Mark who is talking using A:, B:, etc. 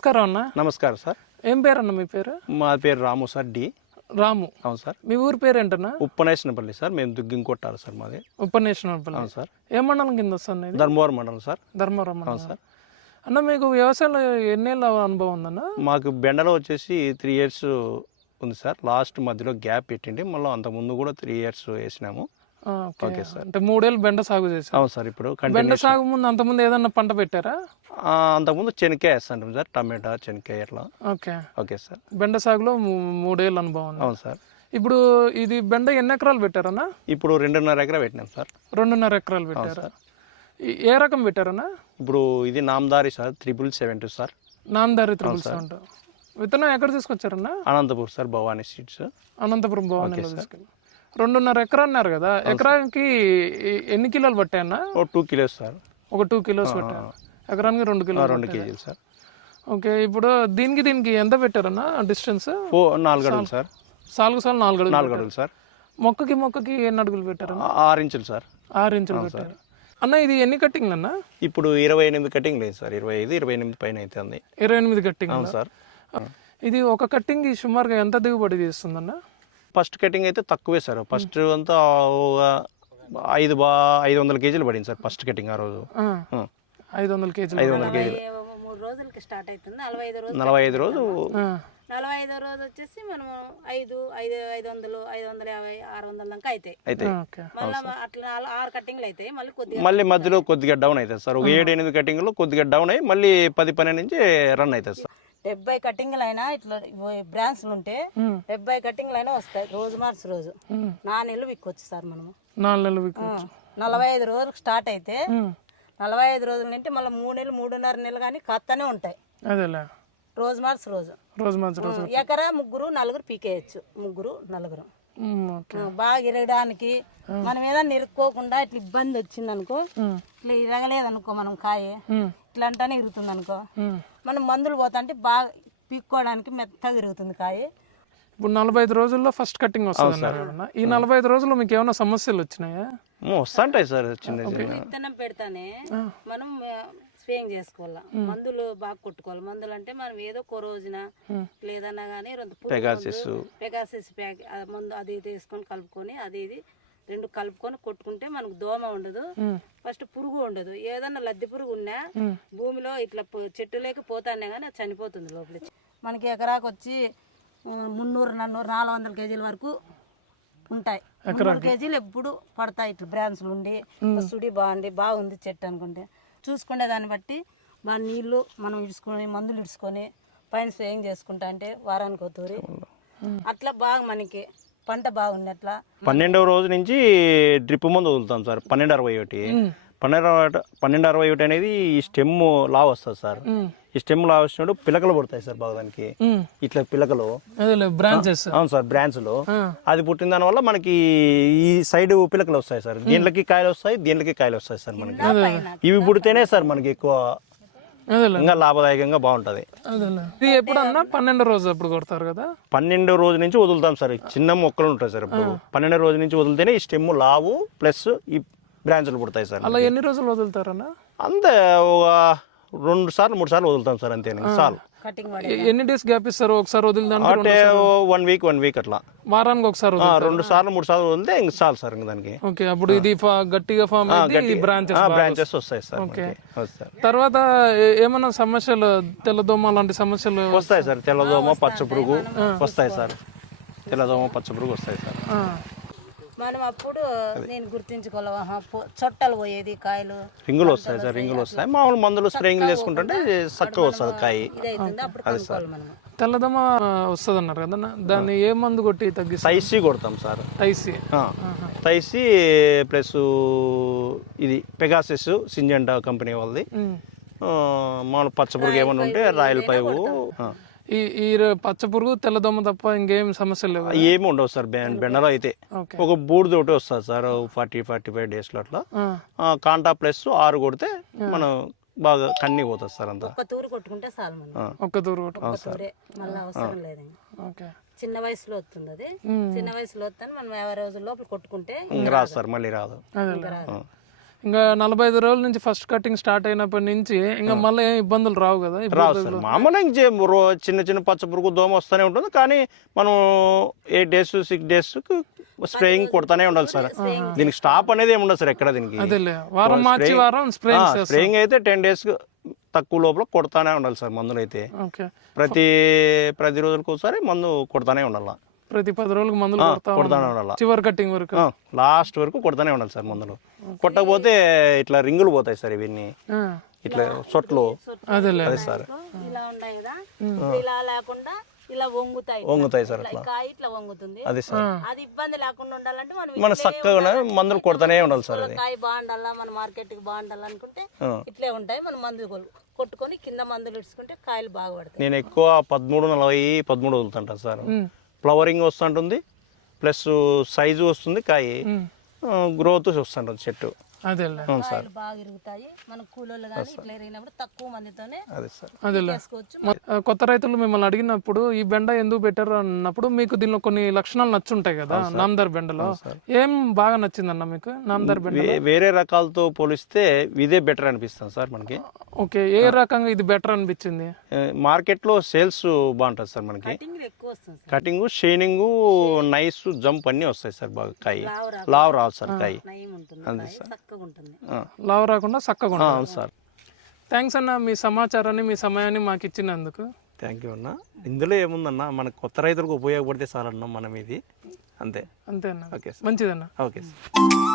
A: నమస్కారం అన్న.
B: నమస్కారం సార్.
A: ఏం పేరు అన్న మీ పేరు?
B: మా పేరు రాము సార్.
A: రాము.
B: అవును సార్.
A: మీ ఊరు పేరు ఏంటన్నా?
B: ఉప్పనేశ్వరపల్లి సార్. మేము దుగ్గిం కొట్టాలి సార్ మాది.
A: ఉప్పనేశ్వరపల్లి.
B: అవును సార్.
A: ఏ మండలం కింద వస్తుంది?
B: ధర్మవరం మండలం సార్.
A: ధర్మవరం మండలం.
B: అవును సార్.
A: అన్న మీకు వ్యవసాయంలో ఎన్నేళ్ళ అనుభవం ఉందన్న?
B: మాకు బెండలో వచ్చేసి 3 years ఉంది సార్. లాస్ట్ మధ్యలో గ్యాప్ పెట్టిండి, మళ్ళీ అంతకుముందు కూడా 3 years వేసినాము.
A: Okay sir. అంటే 3 ఏళ్ళు బెండ సాగు చేశారు.
B: అవును సార్. ఇప్పుడు
A: బెండ సాగు ముందు అంతకుముందు ఏదన్నా పంట పెట్టారా?
B: అంతకుముందు చెనక్కాయ వేస్తాం సార్. టమాటా, చెనక్కాయ అట్లా.
A: Okay
B: okay sir.
A: బెండ సాగులో 3 ఏళ్ళ అనుభవం ఉంది.
B: అవును సార్.
A: ఇప్పుడు ఇది బెండ ఎన్ని ఎకరాలు పెట్టారన్నా?
B: ఇప్పుడు 2.5 ఎకరా పెట్టినాం సార్.
A: 2.5 ఎకరాలు పెట్టారా? ఏ రకం పెట్టారన్నా?
B: ఇప్పుడు ఇది నామదారి సార్, 777 సార్.
A: నామదారి 777. విత్తనం ఎక్కడ తీసుకొచ్చారన్నా?
B: Anantapur sir, Bhavani seeds.
A: అనంతపురం భవానీలో తీసుకెళ్ళి. 2.5 ఎకరా అన్నారు కదా, ఎకరానికి ఎన్ని కిలోలు పట్టాయన్నా?
B: 2 kilos సార్.
A: ఒక 2 kilos పట్టారు. ఎకరానికి 2 kilos.
B: 2 kgs sir.
A: ఓకే. ఇప్పుడు దీనికి ఎంత పెట్టారన్నా డిస్టెన్స్?
B: 4 అడుగులు సార్.
A: సాలుగు 4
B: అడుగులు సార్.
A: మొక్కకి ఎన్ని అడుగులు పెట్టారు?
B: 6 inches సార్.
A: 6 inches పెట్టారు. అన్న ఇది ఎన్ని కట్టింగ్లు అన్న?
B: ఇప్పుడు 28 కటింగ్ లేదు సార్. 25-28 పైన అయితే ఉంది.
A: 28 కట్టింగ్.
B: అవును సార్.
A: ఇది ఒక కట్టింగ్ సుమారుగా ఎంత దిగుబడి తీస్తుందన్న?
B: ఫస్ట్ కటింగ్ అయితే తక్కువే సార్. ఫస్ట్ అంతా 500 kgs పడింది సార్ ఫస్ట్ కటింగ్ ఆ రోజు.
A: 500 kgs.
B: 500 kgs.
C: 3 రోజులకి స్టార్ట్ అవుతుంది. 45
B: రోజు
C: 45వ రోజు వచ్చేసి మనము 500, 550, 600 దాకా అవుతాయి. మళ్ళీ అట్లా 6 కట్టింగ్లు అవుతాయి.
B: మళ్ళీ మధ్యలో కొద్దిగా డౌన్ అవుతుంది సార్. ఒక 7-8 కటింగ్లో కొద్దిగా డౌన్ అయ్యి మళ్ళీ 10-12 నుంచి రన్ అవుతుంది సార్.
C: 70 కట్టింగ్లు అయినా ఇట్లా బ్రాంచ్లు ఉంటే 70 కట్టింగ్లు అయినా వస్తాయి. రోజు మార్చి రోజు 4 నెలలు విక్కొచ్చు సార్. మనము
A: 4 నెలలు విక్కొచ్చు.
C: 45 రోజులకు స్టార్ట్ అయితే 45 రోజుల నుండి మళ్ళీ 3 నెలలు 3.5 నెలలు కానీ కత్తనే ఉంటాయి.
A: అదేలే.
C: రోజు మార్చి రోజు ఎకరా 3-4 పీకేయచ్చు. 3-4 బాగా ఇరగడానికి. మనం ఏదన్నా ఇరుక్కోకుండా ఇట్లా ఇబ్బంది వచ్చింది అనుకో, ఇట్లా ఇరగలేదనుకో మనం కాయ ఇట్లా అంటానే ఇరుగుతుంది అనుకో, మనం మందులు పోతాంటే బాగా పీక్కోవడానికి మెత్తగా ఇరుగుతుంది కాయ.
A: ఇప్పుడు 45 రోజుల్లో ఫస్ట్ కటింగ్ వస్తుంది. ఈ 45 రోజుల్లో మీకు ఏమైనా సమస్యలు వచ్చినాయా?
B: వస్తుంటాయి సార్. చిన్న
C: విత్తనం పెడతానే మనం స్ప్రేయింగ్ చేసుకోవాలి. మందులు బాగా కొట్టుకోవాలి. మందులు అంటే మనం ఏదో కొరోజిన లేదన్నా కానీ పెగాసిస్ మందు అది తీసుకొని కలుపుకొని అది 2 కలుపుకొని కొట్టుకుంటే మనకు దోమ ఉండదు, ఫస్ట్ పురుగు ఉండదు. ఏదన్నా లద్దె పురుగు ఉన్నా భూమిలో ఇట్లా చెట్టు లేక పోతానే కానీ అది చనిపోతుంది లోపల. మనకి ఎకరాకు వచ్చి 300-400 kgs వరకు ఉంటాయి. 300 kgs ఎప్పుడు పడతాయి. ఇట్లా బ్రాంచ్లు ఉండి సుడి బాగుంది చెట్టు అనుకుంటే చూసుకునే దాన్ని బట్టి బాగా నీళ్లు మనం ఇడుచుకొని మందులు ఇడుచుకొని పైన స్ప్రేయింగ్ చేసుకుంటా అంటే వారానికి ఒకతూరి అట్లా బాగా మనకి పంట బాగుంది. అట్లా
B: 12వ రోజు నుంచి డ్రిప్ మందు వదులుతాం సార్. 1261 అనేది ఈ స్టెమ్ లావ్ వస్తుంది సార్. ఈ స్టెమ్ లావ్ వచ్చినప్పుడు పిలకలు పడతాయి సార్. బాగా దానికి ఇట్లా పిలకలు
A: బ్రాంచెస్.
B: అవును సార్, బ్రాంచ్లు. అది పుట్టిన దాని వల్ల మనకి ఈ సైడ్ పిలకలు వస్తాయి సార్. దీంట్లోకి కాయలు వస్తాయి, దీంట్లోకి కాయలు వస్తాయి సార్. మనకి ఇవి పుడితేనే సార్ మనకి ఎక్కువ ఇంకా లాభదాయకంగా బాగుంటది.
A: ఇది ఎప్పుడన్నా 12వ రోజు అప్పుడు కొడతారు కదా?
B: 12వ రోజు నుంచి వదులుతాం సార్. చిన్న మొక్కలు ఉంటాయి సార్. ఇప్పుడు 12వ రోజు నుంచి వదిలితేనే ఈ స్టెమ్ లావు ప్లస్ ఈ బ్రాంచ్లు పుడతాయి సార్.
A: అలా ఎన్ని రోజులు వదులుతారన్నా?
B: అంతే 2 సార్లు 3 సార్లు వదులుతాం సార్. అంతే చాలు.
A: ఎన్ని డేస్ గ్యాప్ ఇస్తారు? ఒకసారి వదిలిందంటే
B: అంటే 1 week అట్లా.
A: వారానికి ఒకసారి
B: 2 సార్లు 3 సార్లు వదిలితే ఇంక చాలు సార్. ఇంక దానికి
A: ఓకే. అప్పుడు ఇది గట్టిగా ఫామ్ అయ్యి
B: బ్రాంచెస్ వస్తాయి సార్.
A: ఓకే. తర్వాత ఏమైనా సమస్యలు, తెల్లదోమ లాంటి సమస్యలు
B: వస్తాయి సార్. తెల్లదోమ, పచ్చపురుగు వస్తాయి సార్. తెల్లదోమ, పచ్చపురుగు వస్తాయి సార్.
C: మనం అప్పుడు నేను గుర్తించుకోవాలి. చొట్టలు పోయేది కాయలు,
B: రింగులు వస్తాయి సార్. రింగులు వస్తాయి. మామూలు మందులు స్ప్రేయింగ్ చేసుకుంటుంటే చక్కగా వస్తుంది కాయ.
C: అది సార్.
A: తెల్లదోమ వస్తుంది అన్నారు కదా, దాన్ని ఏ మందు కొట్టి తగ్గిస్తారు?
B: టైసీ కొడతాం సార్. టైసీ ప్లస్ ఇది పెగాసిస్ సింజెంటా కంపెనీ వాళ్ళది. మామూలు పచ్చపురుగు ఏమైనా ఉంటే రాయల్ 5.
A: ఈ పచ్చ పురుగు, తెల్లదోమ తప్ప ఇంకేం సమస్యలు లేవు?
B: ఏమి ఉండవు సార్. బెండలో అయితే ఒక బూడిద ఒకటి వస్తుంది సార్. 40-45 days లో అట్లా. కాంటా ప్లస్ 6 కొడితే మనం బాగా కన్నీ పోతుంది సార్. అంతా
C: ఒక్క తూరు కొట్టుకుంటే చాలు. అవసరం లేదు. చిన్న వయసులో వస్తుంది అది. చిన్న వయసులో వస్తాను మనం 50 రోజుల లోపల కొట్టుకుంటే
B: రాదు సార్. మళ్ళీ రాదు.
A: ఇంకా 45 రోజుల నుంచి ఫస్ట్ కటింగ్ స్టార్ట్ అయినప్పటి నుంచి ఇంకా మళ్ళీ ఏం ఇబ్బందులు రావు కదా
B: రావు సార్. మామూలుగా చిన్న చిన్న పచ్చ పురుగు దోమ వస్తూనే ఉంటుంది, కానీ మనం 8 days 6 days స్ప్రేయింగ్ కొడతానే ఉండాలి సార్. దీనికి స్టాప్ అనేది ఏమి ఉండదు సార్ ఎక్కడ దీనికి.
A: అదేలే వారం మార్చి వారం
B: స్ప్రేయింగ్ అయితే 10 days తక్కువ లోపల కొడతానే ఉండాలి సార్ మందులు అయితే.
A: ఓకే,
B: ప్రతి రోజులకు ఒకసారి మందు కొడతానే ఉండాలి.
A: ప్రతి 10 రోజులకు మందులు
B: కొడతానే ఉండాలి,
A: చివరి కటింగ్ వరకు
B: లాస్ట్ వరకు కొడతానే ఉండాలి సార్ మందులు. కొట్టకపోతే ఇట్లా రింగులు పోతాయి సార్, ఇవన్నీ ఇట్లా సొట్లు. అదే సార్,
C: ఇలా ఉన్నాయి కదా, ఇలా లేకుండా ఇలా
B: వంగుతాయి సార్ అట్లా.
C: కాయ ఇట్లా వంగుతుంది.
B: అదే సార్,
C: అది ఇబ్బంది లేకుండా ఉండాలంటే
B: మనం చక్కగా మందులు కొడతానే ఉండాలి సార్. అది
C: కాయ బాగుండాలా, మన మార్కెట్ కి బాగుండాలనుకుంటే ఇట్లే ఉంటాయి. మనం మందులు కొట్టుకొని కింద మందులు ఇడ్చుకుంటే కాయలు బాగా పడతాయి.
B: నేను ఎక్కువ 13 వదులుతుంటాను సార్. ఫ్లవరింగ్ వస్తుంటుంది, ప్లస్ సైజు వస్తుంది, కాయ గ్రోత్ వస్తుంటుంది చెట్టు.
A: అదే
B: సార్,
C: బాగా ఇరుగుతాయి. మన కూలోళ్ళు కానీ ఇట్లా ఎరిగినప్పుడు తక్కువ మందితోనే
B: అదే సార్.
C: చేసుకోవచ్చు.
A: కొత్త రైతులు మిమ్మల్ని అడిగినప్పుడు ఈ బెండ ఎందుకు పెట్టారు అన్నప్పుడు మీకు దీనిలో కొన్ని లక్షణాలు నచ్చుంటాయి కదా. నామదార్ బెండలో ఏం బాగా నచ్చిందన్న మీకు? నామదార్ బెండ
B: వేరే రకాలతో పోలిస్తే ఇదే బెటర్ అనిపిస్తుంది సార్ మనకి.
A: ఓకే, ఏ రకంగా ఇది బెటర్ అనిపించింది?
B: మార్కెట్ లో సేల్స్ బాగుంటుంది సార్ మనకి. కటింగ్, షైనింగ్, నైస్, జంప్ అన్ని వస్తాయి సార్. బాగా కాయ లావ్ రావు సార్ కాయ. అంతే సార్,
A: లావు రాకుండా చక్కగా ఉంటుంది
B: సార్.
A: థ్యాంక్స్ అన్న, మీ సమాచారాన్ని మీ సమయాన్ని మాకు ఇచ్చినందుకు.
B: థ్యాంక్ యూ అన్న. ఇందులో ఏముందన్న, మనకు కొత్త రైతులకు ఉపయోగపడితే చాలన్న మనం ఇది. అంతే
A: అంతే అన్న.
B: ఓకే,
A: మంచిదన్న.
B: Okay sir.